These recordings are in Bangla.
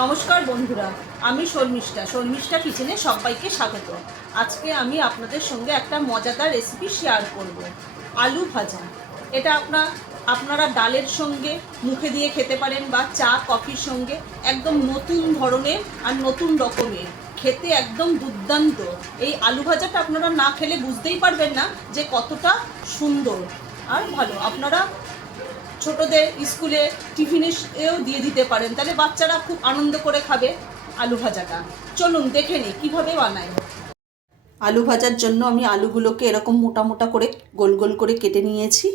নমস্কার বন্ধুরা, আমি শর্মিষ্ঠা কিচেনে সবাইকে স্বাগত। আজকে আমি আপনাদের সঙ্গে একটা মজাদার রেসিপি শেয়ার করব, আলু ভাজা। এটা আপনারা ডালের সঙ্গে মুখে দিয়ে খেতে পারেন বা চা কফির সঙ্গে। একদম নতুন ধরনের আর নতুন রকমের, খেতে একদম দুর্দান্ত। এই আলু ভাজাটা আপনারা না খেলে বুঝতেই পারবেন না যে কতটা সুন্দর আর ভালো। আপনারা ছোটদের স্কুলে টিফিনেও দিয়ে দিতে পারেন, তাহলে বাচ্চারা খুব আনন্দ করে খাবে আলু ভাজাটা। চলুন দেখে নিই কীভাবে বানাই। আলু ভাজার জন্য আমি আলুগুলোকে এরকম মোটা মোটা করে গোল গোল করে কেটে নিয়েছি।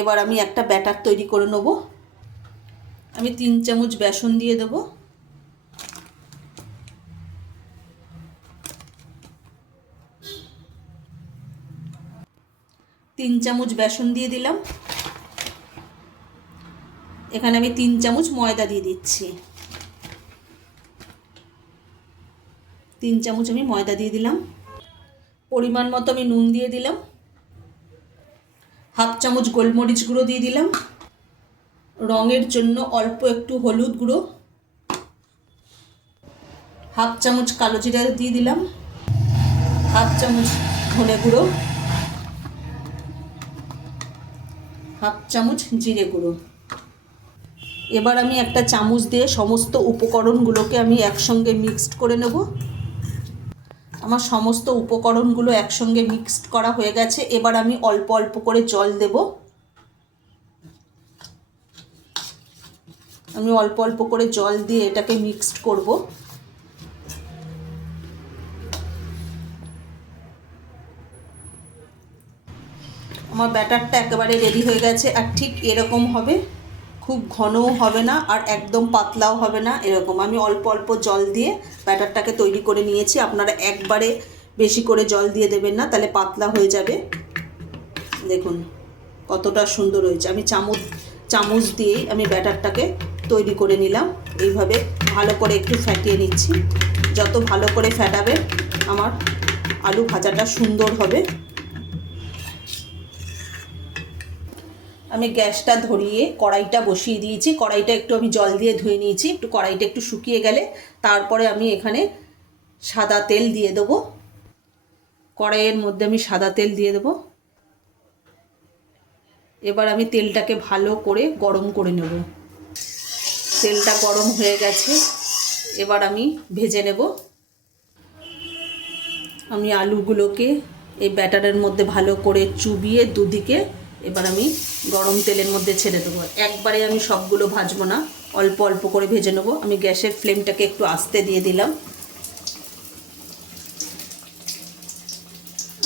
এবার আমি একটা ব্যাটার তৈরি করে নেব। আমি 3 চামচ বেসন দিয়ে দেব। তিন চামচ বেসন দিয়ে দিলাম। এখানে আমি 3 চামচ ময়দা দিয়ে দিচ্ছি। 3 চামচ আমি ময়দা দিয়ে দিলাম। পরিমাণ মতো আমি নুন দিয়ে দিলাম। হাফ চামচ গোলমরিচ গুঁড়ো দিয়ে দিলাম। রঙের জন্য অল্প একটু হলুদ গুঁড়ো। হাফ চামচ কালো জিরা দিয়ে দিলাম। হাফ চামচ ধনে গুঁড়ো। হাফ চামচ জিরে গুঁড়ো। এবার আমি একটা চামচ দিয়ে সমস্ত উপকরণগুলোকে আমি একসঙ্গে মিক্সড করে নেব। আমার সমস্ত উপকরণগুলো একসঙ্গে মিক্সড করা হয়ে গেছে। এবার আমি অল্প অল্প করে জল দেব। আমি অল্প অল্প করে জল দিয়ে এটাকে মিক্সড করব। আমার ব্যাটারটা একেবারে রেডি হয়ে গেছে। আর ঠিক এরকম হবে, খুব ঘনও হবে না আর একদম পাতলাও হবে না, এরকম। আমি অল্প অল্প জল দিয়ে ব্যাটারটাকে তৈরি করে নিয়েছি। আপনারা একবারে বেশি করে জল দিয়ে দেবেন না, তাহলে পাতলা হয়ে যাবে। দেখুন কতটা সুন্দর হয়েছে। আমি চামচ দিয়েই আমি ব্যাটারটাকে তৈরি করে নিলাম। এইভাবে ভালো করে একটু ফ্যাটিয়ে নিচ্ছি। যত ভালো করে ফ্যাটাবে আমার আলু ভাজাটা সুন্দর হবে। আমি গ্যাসটা ধরিয়ে কড়াইটা বসিয়ে দিয়েছি। কড়াইটা একটু আমি জল দিয়ে ধুয়ে নিয়েছি। কড়াইটা একটু শুকিয়ে গেলে তারপরে আমি এখানে সাদা তেল দিয়ে দেবো। কড়াইয়ের মধ্যে আমি সাদা তেল দিয়ে দেবো। এবার আমি তেলটাকে ভালো করে গরম করে নেব। তেলটা গরম হয়ে গেছে, এবার আমি ভেজে নেব। আমি আলুগুলোকে এই ব্যাটারের মধ্যে ভালো করে চুবিয়ে দুদিকে এবার আমি গরম তেলের মধ্যে ছেড়ে দেবো। একবারে আমি সবগুলো ভাজবো না, অল্প অল্প করে ভেজে নেব। আমি গ্যাসের ফ্লেমটাকে একটু আস্তে দিয়ে দিলাম।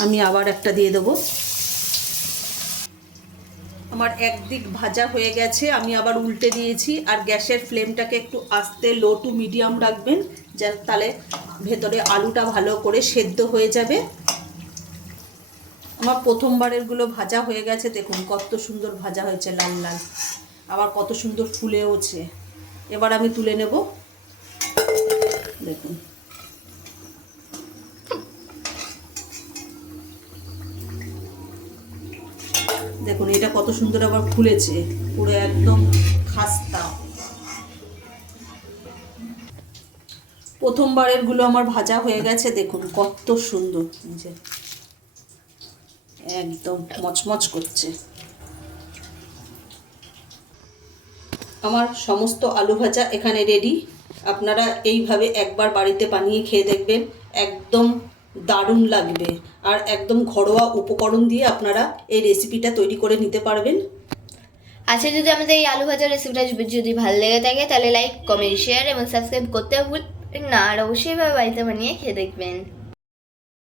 আমি আবার একটা দিয়ে দেবো। আমার একদিক ভাজা হয়ে গেছে, আমি আবার উল্টে দিয়েছি। আর গ্যাসের ফ্লেমটাকে একটু আস্তে লো টু মিডিয়াম রাখবেন, তাহলে ভেতরে আলুটা ভালো করে সেদ্ধ হয়ে যাবে। আমার প্রথমবারেরগুলো ভাজা হয়ে গেছে। দেখুন কত সুন্দর ভাজা হয়েছে, লাল লাল, আবার কত সুন্দর ফুলেওছে। এবার আমি তুলে নেব। দেখুন দেখুন এটা কত সুন্দর আবার ফুলেছে, পুরো একদম খাস্তা। প্রথমবারেরগুলো আমার ভাজা হয়ে গেছে। দেখুন কত সুন্দর, একদম মচমচ করছে। আমার সমস্ত আলু ভাজা এখানে রেডি। আপনারা এইভাবে একবার বাড়িতে বানিয়ে খেয়ে দেখবেন, একদম দারুণ লাগবে। আর একদম ঘরোয়া উপকরণ দিয়ে আপনারা এই রেসিপিটা তৈরি করে নিতে পারবেন। আচ্ছা, যদি আমাদের এই আলু ভাজা রেসিপিটা যদি ভালো লেগে থাকে তাহলে লাইক, কমেন্ট, শেয়ার এবং সাবস্ক্রাইব করতে ভুলবেন না। আর অবশ্যই বাড়িতে বানিয়ে খেয়ে দেখবেন।